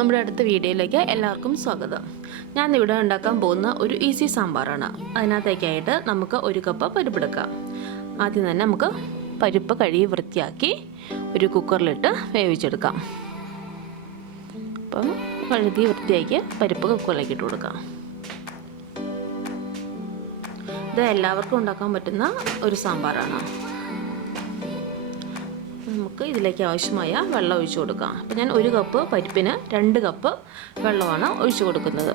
നമ്മുടെ അടുത്ത വീഡിയോയിലേക്ക് എല്ലാവർക്കും സ്വാഗതം. ഞാൻ ഇവിടെ ഉണ്ടാക്കാൻ പോകുന്ന ഒരു ഈസി സാമ്പാറാണ്. അതിനകത്തേക്കായിട്ട് നമുക്ക് 1 കപ്പ് പരിപ്പെടുക്കാം. ആദ്യം തന്നെ നമുക്ക് പരിപ്പ് കഴുകി വൃത്തിയാക്കി ഒരു കുക്കറിലിട്ട് വേവിച്ചെടുക്കാം. അപ്പം കഴുകി വൃത്തിയാക്കി പരിപ്പ് കുക്കറിലേക്ക് ഇട്ട് കൊടുക്കാം. ഇത് എല്ലാവർക്കും ഉണ്ടാക്കാൻ പറ്റുന്ന ഒരു സാമ്പാറാണ്. നമുക്ക് ഇതിലേക്ക് ആവശ്യമായ വെള്ളം ഒഴിച്ചു കൊടുക്കാം. അപ്പോൾ ഞാൻ 1 കപ്പ് പരിപ്പിന് 2 കപ്പ് വെള്ളമാണ് ഒഴിച്ചു കൊടുക്കുന്നത്.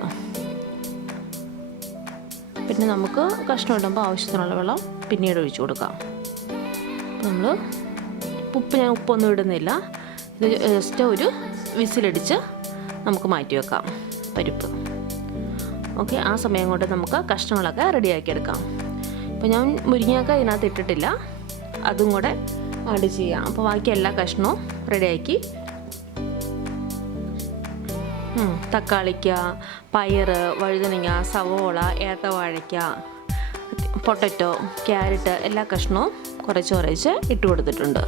പിന്നെ നമുക്ക് കഷ്ണം ഇടുമ്പോൾ ആവശ്യത്തിനുള്ള വെള്ളം പിന്നീട് ഒഴിച്ചു കൊടുക്കാം. നമ്മൾ ഞാൻ ഉപ്പൊന്നും ഇടുന്നില്ല. ഇത് ജസ്റ്റ് ഒരു വിസിലടിച്ച് നമുക്ക് മാറ്റി വെക്കാം പരിപ്പ്. ഓക്കെ, ആ സമയം കൊണ്ട് നമുക്ക് കഷ്ണങ്ങളൊക്കെ റെഡിയാക്കിയെടുക്കാം. ഇപ്പോൾ ഞാൻ മുരിങ്ങയൊക്കെ ഇതിനകത്ത് ഇട്ടിട്ടില്ല, അതും കൂടെ ആഡ് ചെയ്യാം. അപ്പോൾ ബാക്കി എല്ലാ കഷ്ണവും റെഡിയാക്കി തക്കാളിക്ക, പയർ, വഴുതനങ്ങ, സവോള, ഏത്തവാഴയ്ക്ക, പൊട്ടറ്റോ, ക്യാരറ്റ് എല്ലാ കഷ്ണവും കുറച്ച് ഇട്ട് കൊടുത്തിട്ടുണ്ട്.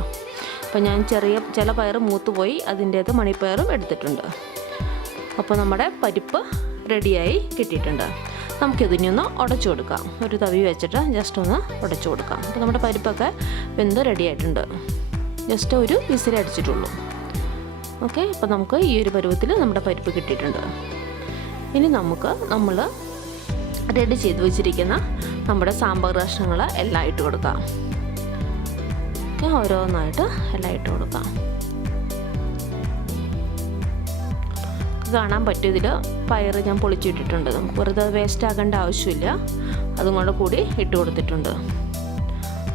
അപ്പോൾ ഞാൻ ചില പയർ മൂത്തുപോയി, അതിൻ്റേത് മണിപ്പയറും എടുത്തിട്ടുണ്ട്. അപ്പോൾ നമ്മുടെ പരിപ്പ് റെഡിയായി കിട്ടിയിട്ടുണ്ട്. നമുക്കിതിനെ ഒന്ന് ഉടച്ചു കൊടുക്കാം. ഒരു തവി വെച്ചിട്ട് ജസ്റ്റ് ഒന്ന് ഉടച്ചു കൊടുക്കാം. അപ്പോൾ നമ്മുടെ പരിപ്പൊക്കെ വെന്ത് റെഡി ആയിട്ടുണ്ട്. ജസ്റ്റ് ഒരു വിസിലടിച്ചിട്ടുള്ളൂ. ഓക്കെ, അപ്പോൾ നമുക്ക് ഈ ഒരു പരുവത്തിൽ നമ്മുടെ പരിപ്പ് കിട്ടിയിട്ടുണ്ട്. ഇനി നമ്മൾ റെഡി ചെയ്ത് വെച്ചിരിക്കുന്ന നമ്മുടെ സാമ്പാർ കഷ്ണങ്ങൾ എല്ലാം ഇട്ട് കൊടുക്കാം. ഓക്കെ, ഓരോന്നായിട്ട് എല്ലാം ഇട്ട് കൊടുക്കാം. കാണാൻ പറ്റും, ഇതിൽ പയർ ഞാൻ പൊളിച്ചിട്ടിട്ടുണ്ട്. നമുക്ക് വെറുതെ വേസ്റ്റ് ആക്കേണ്ട ആവശ്യമില്ല, അതും കൂടി ഇട്ട് കൊടുത്തിട്ടുണ്ട്.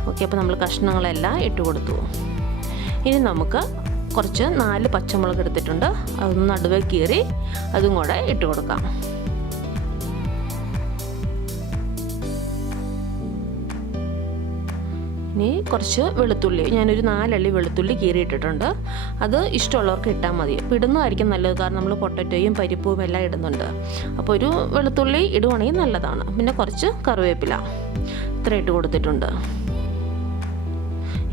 ഓക്കെ, അപ്പോൾ നമ്മൾ കഷ്ണങ്ങളെല്ലാം ഇട്ട് കൊടുത്തു. ഇനി നമുക്ക് കുറച്ച് 4 പച്ചമുളക് എടുത്തിട്ടുണ്ട്, അതൊന്ന് നടുവേ കീറി അതും കൂടെ ഇട്ട് കൊടുക്കാം. ഇനി കുറച്ച് വെളുത്തുള്ളി, ഞാനൊരു 4 അല്ലി വെളുത്തുള്ളി കീറിയിട്ടിട്ടുണ്ട്. അത് ഇഷ്ടമുള്ളവർക്ക് ഇട്ടാൽ മതി. അപ്പോൾ ഇടുന്നതായിരിക്കും നല്ലത്, കാരണം നമ്മൾ പൊട്ടറ്റോയും പരിപ്പും എല്ലാം ഇടുന്നുണ്ട്. അപ്പോൾ ഒരു വെളുത്തുള്ളി ഇടുവാണെങ്കിൽ നല്ലതാണ്. പിന്നെ കുറച്ച് കറിവേപ്പില ഇത്ര ഇട്ട് കൊടുത്തിട്ടുണ്ട്.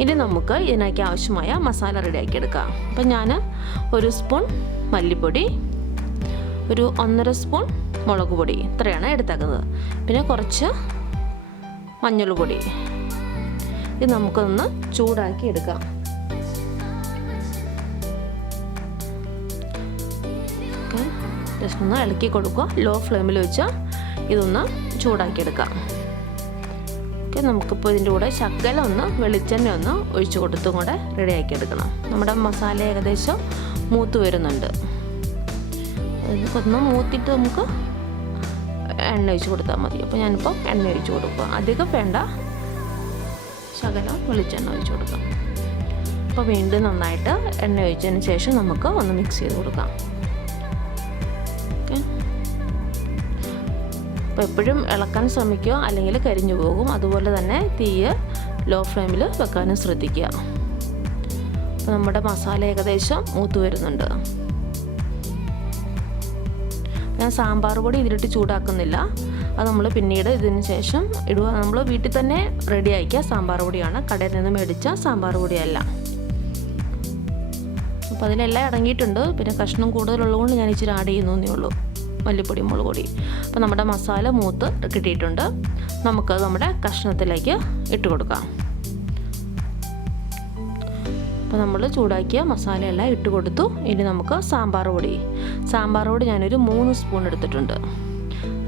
ഇനി നമുക്ക് ഇതിനൊക്കെ ആവശ്യമായ മസാല റെഡിയാക്കി എടുക്കാം. അപ്പം ഞാൻ 1 സ്പൂൺ മല്ലിപ്പൊടി, ഒരു 1.5 സ്പൂൺ മുളക് പൊടി ഇത്രയാണ് എടുത്തേക്കുന്നത്. പിന്നെ കുറച്ച് മഞ്ഞൾപ്പൊടി. ഇത് നമുക്കൊന്ന് ചൂടാക്കി എടുക്കാം. ജസ്റ്റ് ഒന്ന് ഇളക്കി കൊടുക്കുക. ലോ ഫ്ലെയിമിൽ വെച്ച് ഇതൊന്ന് ചൂടാക്കി എടുക്കാം. ഓക്കെ, നമുക്കിപ്പോൾ ഇതിൻ്റെ കൂടെ ശകലം ഒന്ന് വെളിച്ചെണ്ണ ഒന്ന് ഒഴിച്ചു കൊടുത്തും കൂടെ റെഡിയാക്കി എടുക്കണം. നമ്മുടെ മസാല ഏകദേശം മൂത്ത് വരുന്നുണ്ട്. ഒന്ന് മൂത്തിട്ട് നമുക്ക് എണ്ണ ഒഴിച്ച് കൊടുത്താൽ മതി. അപ്പോൾ ഞാനിപ്പോൾ എണ്ണ ഒഴിച്ച് കൊടുക്കുക. അധികം വേണ്ട, ശകലം വെളിച്ചെണ്ണ ഒഴിച്ച് കൊടുക്കാം. അപ്പോൾ വീണ്ടും നന്നായിട്ട് എണ്ണ ഒഴിച്ചതിന് ശേഷം നമുക്ക് ഒന്ന് മിക്സ് ചെയ്ത് കൊടുക്കാം. ഓക്കെ, അപ്പോൾ എപ്പോഴും ഇളക്കാൻ ശ്രമിക്കുക, അല്ലെങ്കിൽ കരിഞ്ഞു പോകും. അതുപോലെ തന്നെ തീയ് ലോ ഫ്ലെയിമിൽ വെക്കാനും ശ്രദ്ധിക്കുക. അപ്പോൾ നമ്മുടെ മസാല ഏകദേശം മൂത്ത് വരുന്നുണ്ട്. ഞാൻ സാമ്പാർ പൊടി ഇതിലിട്ട് ചൂടാക്കുന്നില്ല, അത് നമ്മൾ പിന്നീട് ഇതിന് ശേഷം ഇടുക. നമ്മൾ വീട്ടിൽ തന്നെ റെഡിയാക്കിയ സാമ്പാർ പൊടിയാണ്, കടയിൽ നിന്ന് മേടിച്ച സാമ്പാർ പൊടിയല്ല. അപ്പോൾ അതിലെല്ലാം അടങ്ങിയിട്ടുണ്ട്. പിന്നെ കഷ്ണം കൂടുതലുള്ളതുകൊണ്ട് ഞാൻ ഇച്ചിരി ആഡ് ചെയ്യുന്നേ ഉള്ളൂ, മല്ലിപ്പൊടി, മുളക് പൊടി. അപ്പോൾ നമ്മുടെ മസാല മൂത്ത് കിട്ടിയിട്ടുണ്ട്. നമുക്കത് നമ്മുടെ കഷ്ണത്തിലേക്ക് ഇട്ട് കൊടുക്കാം. അപ്പോൾ നമ്മൾ ചൂടാക്കിയ മസാലയെല്ലാം ഇട്ട് കൊടുത്തു. ഇനി നമുക്ക് സാമ്പാർ പൊടി ഞാനൊരു 3 സ്പൂൺ എടുത്തിട്ടുണ്ട്.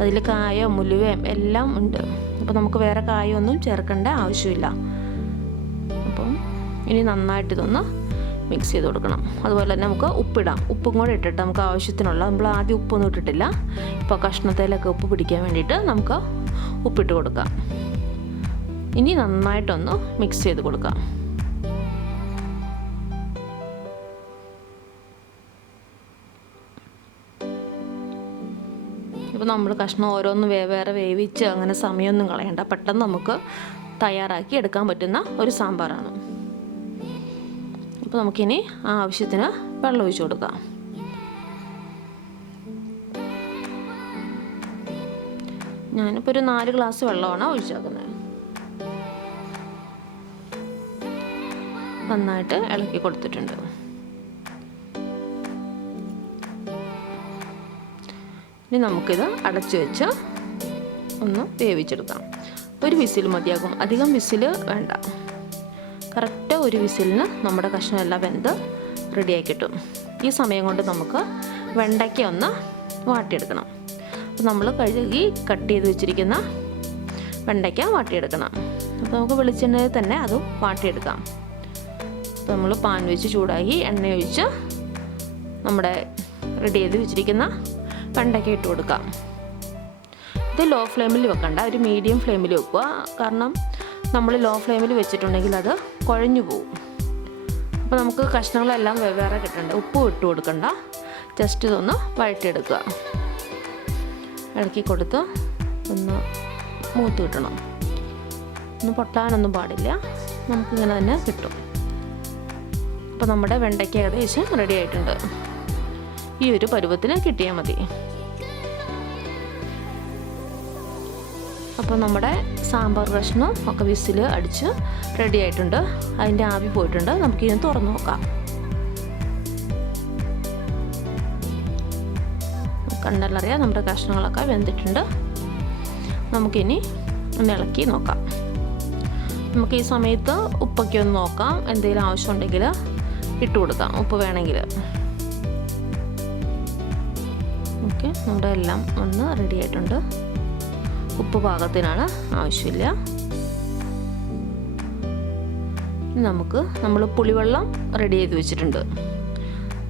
അതിൽ കായം, ഉലുവയും എല്ലാം ഉണ്ട്. അപ്പോൾ നമുക്ക് വേറെ കായമൊന്നും ചേർക്കേണ്ട ആവശ്യമില്ല. അപ്പം ഇനി നന്നായിട്ട് ഇതൊന്ന് മിക്സ് ചെയ്ത് കൊടുക്കണം. അതുപോലെ തന്നെ നമുക്ക് ഉപ്പിടാം. ഉപ്പും കൂടെ ഇട്ടിട്ട് നമുക്ക് ആവശ്യത്തിനുള്ള, നമ്മൾ ആദ്യം ഉപ്പൊന്നും ഇട്ടിട്ടില്ല, ഇപ്പോൾ കഷ്ണത്തിലൊക്കെ ഉപ്പ് പിടിക്കാൻ വേണ്ടിയിട്ട് നമുക്ക് ഉപ്പിട്ട് കൊടുക്കാം. ഇനി നന്നായിട്ടൊന്ന് മിക്സ് ചെയ്ത് കൊടുക്കാം. ഇപ്പോൾ നമ്മൾ കഷ്ണം ഓരോന്നും വേറെ വേവിച്ച് അങ്ങനെ സമയമൊന്നും കളയണ്ട, പെട്ടെന്ന് നമുക്ക് തയ്യാറാക്കി എടുക്കാൻ പറ്റുന്ന ഒരു സാമ്പാറാണ്. അപ്പോൾ നമുക്കിനി ആവശ്യത്തിന് വെള്ളം ഒഴിച്ച് കൊടുക്കാം. ഞാനിപ്പോൾ ഒരു 4 ഗ്ലാസ് വെള്ളമാണ് ഒഴിച്ചേക്കുന്നത്. നന്നായിട്ട് ഇളക്കി കൊടുത്തിട്ടുണ്ട്. ഇനി നമുക്കിത് അടച്ചു വെച്ച് ഒന്ന് വേവിച്ചെടുക്കാം. ഒരു വിസിൽ മതിയാകും, അധികം വിസിൽ വേണ്ട. കറക്റ്റ് ഒരു വിസിലിന് നമ്മുടെ കഷ്ണമെല്ലാം വെന്ത് റെഡിയായി കിട്ടും. ഈ സമയം കൊണ്ട് നമുക്ക് വെണ്ടയ്ക്ക ഒന്ന് വാട്ടിയെടുക്കണം. അപ്പോൾ നമ്മൾ കഴുകി കട്ട് ചെയ്ത് വെച്ചിരിക്കുന്ന വെണ്ടയ്ക്ക വാട്ടിയെടുക്കണം. അപ്പോൾ നമുക്ക് വെളിച്ചെണ്ണയിൽ തന്നെ അത് വാട്ടിയെടുക്കാം. അപ്പോൾ നമ്മൾ പാൻ വെച്ച് ചൂടാക്കി എണ്ണ ഒഴിച്ച് നമ്മുടെ റെഡി ചെയ്ത് വെച്ചിരിക്കുന്ന വെണ്ടയ്ക്ക ഇട്ട് കൊടുക്കാം. ഇത് ലോ ഫ്ലെയിമിൽ വെക്കണ്ട, ഒരു മീഡിയം ഫ്ലെയിമിൽ വെക്കുക. കാരണം നമ്മൾ ലോ ഫ്ലെയിമിൽ വെച്ചിട്ടുണ്ടെങ്കിൽ അത് കുഴഞ്ഞു പോകും. അപ്പോൾ നമുക്ക് കഷ്ണങ്ങളെല്ലാം വെവ്വേറെ കിട്ടണ്ട. ഉപ്പും ഇട്ട് കൊടുക്കണ്ട, ജസ്റ്റ് ഇതൊന്ന് വഴറ്റിയെടുക്കുക. ഇളക്കി കൊടുത്ത് ഒന്ന് മൂത്ത് കിട്ടണം. ഒന്ന് പൊട്ടാനൊന്നും പാടില്ല, നമുക്കിങ്ങനെ തന്നെ കിട്ടും. അപ്പോൾ നമ്മുടെ വെണ്ടയ്ക്ക ഏകദേശം റെഡി ആയിട്ടുണ്ട്. ഈ ഒരു പരുവത്തിന് കിട്ടിയാൽ മതി. അപ്പോൾ നമ്മുടെ സാമ്പാർ കഷ്ണം ഒക്കെ വിസിൽ അടിച്ച് റെഡി ആയിട്ടുണ്ട്. അതിൻ്റെ ആവി പോയിട്ടുണ്ട്. നമുക്കിനി തുറന്ന് നോക്കാം. കണ്ടാലറിയാം നമ്മുടെ കഷ്ണങ്ങളൊക്കെ വെന്തിട്ടുണ്ട്. നമുക്കിനി ഒന്ന് ഇളക്കി നോക്കാം. നമുക്ക് ഈ സമയത്ത് ഉപ്പൊക്കെ ഒന്ന് നോക്കാം. എന്തെങ്കിലും ആവശ്യമുണ്ടെങ്കിൽ ഇട്ട് കൊടുക്കാം, ഉപ്പ് വേണമെങ്കിൽ. ഓക്കെ, നമ്മുടെ എല്ലാം ഒന്ന് റെഡി ആയിട്ടുണ്ട്. ഉപ്പ് പാകത്തിനാണ്, ആവശ്യമില്ല. നമ്മൾ പുളിവെള്ളം റെഡി ചെയ്ത് വെച്ചിട്ടുണ്ട്.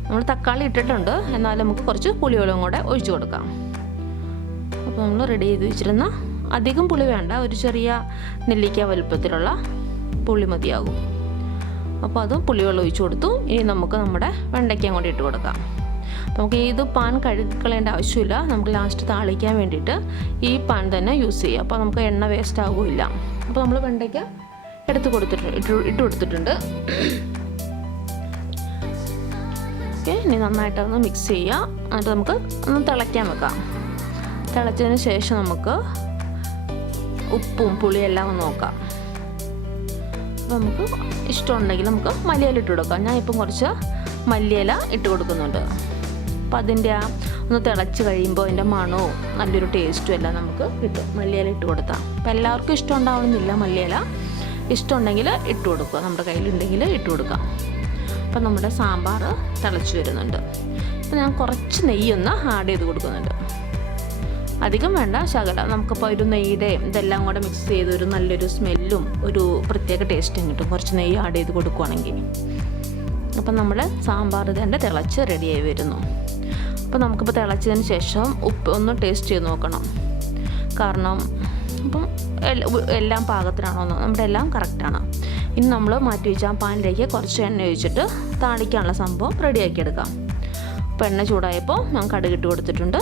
നമ്മൾ തക്കാളി ഇട്ടിട്ടുണ്ട്, എന്നാലും നമുക്ക് കുറച്ച് പുളിവെള്ളം കൂടെ ഒഴിച്ചു കൊടുക്കാം. അപ്പോൾ നമ്മൾ റെഡി ചെയ്ത് വെച്ചിരുന്ന അധികം പുളി വേണ്ട, ഒരു ചെറിയ നെല്ലിക്ക വലുപ്പത്തിലുള്ള പുളി മതിയാകും. അപ്പോൾ അത് പുളിവെള്ളം ഒഴിച്ചു കൊടുത്തു. ഇനി നമുക്ക് നമ്മുടെ വെണ്ടയ്ക്കയും കൂടി ഇട്ട് കൊടുക്കാം. നമുക്ക് ഇത് പാൻ കഴുകിക്കളയേണ്ട ആവശ്യമില്ല. നമുക്ക് ലാസ്റ്റ് താളിക്കാൻ വേണ്ടിയിട്ട് ഈ പാൻ തന്നെ യൂസ് ചെയ്യാം. അപ്പോൾ നമുക്ക് എണ്ണ വേസ്റ്റ് ആകില്ല. അപ്പോൾ നമ്മൾ വെണ്ടയ്ക്ക ഇട്ട് കൊടുത്തിട്ടുണ്ട്. ഓക്കെ, ഇനി നന്നായിട്ടൊന്ന് മിക്സ് ചെയ്യുക. എന്നിട്ട് നമുക്ക് ഒന്ന് തിളയ്ക്കാൻ വെക്കാം. തിളച്ചതിന് ശേഷം നമുക്ക് ഉപ്പും പുളിയെല്ലാം ഒന്ന് നോക്കാം. അപ്പോൾ നമുക്ക് ഇഷ്ടമുണ്ടെങ്കിൽ നമുക്ക് മല്ലിയില ഇട്ട് കൊടുക്കാം. ഞാൻ ഇപ്പം കുറച്ച് മല്ലിയില ഇട്ട് കൊടുക്കുന്നുണ്ട്. അപ്പോൾ അതിൻ്റെ ഒന്ന് തിളച്ച് കഴിയുമ്പോൾ അതിൻ്റെ മണവും നല്ലൊരു ടേസ്റ്റും എല്ലാം നമുക്ക് കിട്ടും മല്ലിയില ഇട്ട് കൊടുത്താൽ. അപ്പോൾ എല്ലാവർക്കും ഇഷ്ടം ഉണ്ടാവണമെന്നില്ല മല്ലിയില. ഇഷ്ടമുണ്ടെങ്കിൽ ഇട്ട് കൊടുക്കുക, നമ്മുടെ കയ്യിലുണ്ടെങ്കിൽ ഇട്ട് കൊടുക്കാം. അപ്പോൾ നമ്മുടെ സാമ്പാർ തിളച്ച് വരുന്നുണ്ട്. അപ്പോൾ ഞാൻ കുറച്ച് നെയ്യൊന്ന് ആഡ് ചെയ്ത് കൊടുക്കുന്നുണ്ട്. അധികം വേണ്ട, ശകലം. നമുക്കിപ്പോൾ ഒരു നെയ്യുടെയും ഇതെല്ലാം കൂടെ മിക്സ് ചെയ്ത് ഒരു നല്ലൊരു സ്മെല്ലും ഒരു പ്രത്യേക ടേസ്റ്റും കിട്ടും കുറച്ച് നെയ്യ് ആഡ് ചെയ്ത് കൊടുക്കുകയാണെങ്കിൽ. അപ്പം നമ്മുടെ സാമ്പാർ ഇതിൻ്റെ തിളച്ച് റെഡിയായി വരുന്നു. അപ്പോൾ നമുക്കിപ്പോൾ തിളച്ചതിന് ശേഷം ഉപ്പ് ഒന്ന് ടേസ്റ്റ് ചെയ്ത് നോക്കണം. കാരണം അപ്പം എല്ലാം പാകത്തിനാണോ, നമ്മുടെ എല്ലാം കറക്റ്റാണ്. ഇനി നമ്മൾ മാറ്റി വെച്ച ആ പാനിലേക്ക് കുറച്ച് എണ്ണ ഒഴിച്ചിട്ട് താളിക്കാനുള്ള സംഭവം റെഡിയാക്കി എടുക്കാം. അപ്പോൾ എണ്ണ ചൂടായപ്പോൾ ഞാൻ കടുക് ഇട്ട് കൊടുത്തിട്ടുണ്ട്.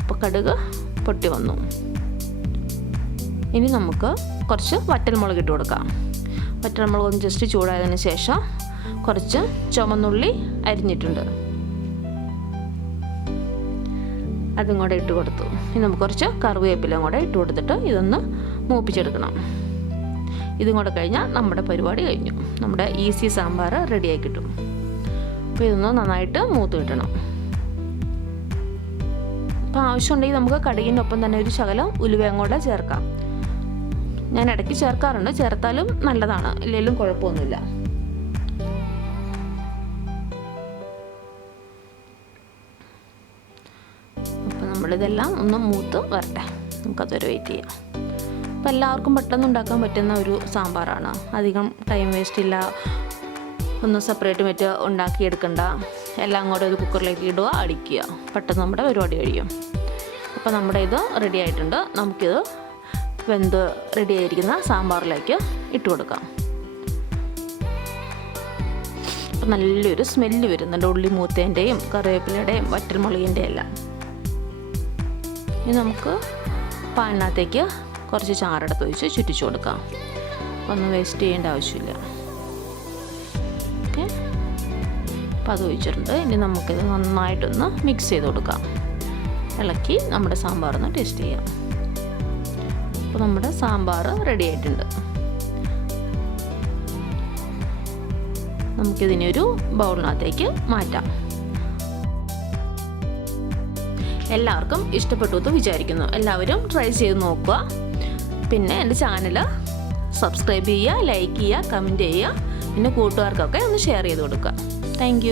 അപ്പോൾ കടുക് പൊട്ടി വന്നു. ഇനി നമുക്ക് കുറച്ച് വറ്റൽമുളക് ഇട്ട് കൊടുക്കാം. വറ്റൽമുളക് ഒന്ന് ജസ്റ്റ് ചൂടായതിന് ശേഷം കുറച്ച് ചുവന്നുള്ളി അരിഞ്ഞിട്ടുണ്ട്, അതും കൂടെ ഇട്ട് കൊടുത്തു. ഇനി നമുക്ക് കുറച്ച് കറിവേപ്പിലയും കൂടെ ഇട്ട് കൊടുത്തിട്ട് ഇതൊന്ന് മൂപ്പിച്ചെടുക്കണം. ഇതും കൂടെ കഴിഞ്ഞാൽ നമ്മുടെ പരിപാടി കഴിഞ്ഞു. നമ്മുടെ ഈസി സാമ്പാർ റെഡിയായി കിട്ടും. അപ്പോൾ ഇതൊന്ന് നന്നായിട്ട് മൂത്ത് കിട്ടണം. അപ്പോൾ ആവശ്യമുണ്ടെങ്കിൽ നമുക്ക് കടുകിൻ്റെ ഒപ്പം തന്നെ ഒരു ശകലം ഉലുവയും കൂടെ ചേർക്കാം. ഞാൻ ഇടയ്ക്ക് ചേർക്കാറുണ്ട്, ചേർത്താലും നല്ലതാണ്, ഇല്ലെങ്കിലും കുഴപ്പമൊന്നുമില്ല. അപ്പോൾ നമ്മളിതെല്ലാം ഒന്ന് മൂത്ത് വരട്ടെ, നമുക്കതൊരു വെയിറ്റ് ചെയ്യാം. അപ്പോൾ എല്ലാവർക്കും പെട്ടെന്ന് ഉണ്ടാക്കാൻ പറ്റുന്ന ഒരു സാമ്പാറാണ്. അധികം ടൈം വേസ്റ്റ് ഇല്ല, ഒന്ന് സെപ്പറേറ്റ് മറ്റ് ഉണ്ടാക്കിയെടുക്കണ്ട. എല്ലാം കൂടെ ഒരു കുക്കറിലേക്ക് ഇടുക, അടിക്കുക, പെട്ടെന്ന് നമ്മുടെ പരിപാടി കഴിയും. അപ്പോൾ നമ്മുടെ ഇത് റെഡി ആയിട്ടുണ്ട്. നമുക്കിത് വെന്ത് റെഡി ആയിരിക്കുന്ന സാമ്പാറിലേക്ക് ഇട്ട് കൊടുക്കാം. അപ്പോൾ നല്ലൊരു സ്മെല്ല് വരുന്നുണ്ട്, ഉള്ളി മൂത്തേൻ്റെയും കറിവേപ്പിലയുടെയും വറ്റൽമുളകിൻ്റെയും എല്ലാം. ഇനി നമുക്ക് പാനിനകത്തേക്ക് കുറച്ച് ചാറെടുത്ത് ഒഴിച്ച് ചുറ്റിച്ചു കൊടുക്കാം. ഒന്നും വേസ്റ്റ് ചെയ്യേണ്ട ആവശ്യമില്ല. ഓക്കെ, അപ്പോൾ അത് ഒഴിച്ചിട്ടുണ്ട്. ഇനി നമുക്കിത് നന്നായിട്ടൊന്ന് മിക്സ് ചെയ്ത് കൊടുക്കാം. ഇളക്കി നമ്മുടെ സാമ്പാറൊന്ന് ടേസ്റ്റ് ചെയ്യാം. അപ്പോൾ നമ്മുടെ സാമ്പാർ റെഡി ആയിട്ടുണ്ട്. നമുക്കിതിനൊരു ബൗളിനകത്തേക്ക് മാറ്റാം. എല്ലാവർക്കും ഇഷ്ടപ്പെട്ടു എന്ന് വിചാരിക്കുന്നു. എല്ലാവരും ട്രൈ ചെയ്ത് നോക്കുക. പിന്നെ എൻ്റെ ചാനൽ സബ്സ്ക്രൈബ് ചെയ്യുക, ലൈക്ക് ചെയ്യുക, കമൻറ്റ് ചെയ്യുക. പിന്നെ കൂട്ടുകാർക്കൊക്കെ ഒന്ന് ഷെയർ ചെയ്ത് കൊടുക്കുക. താങ്ക്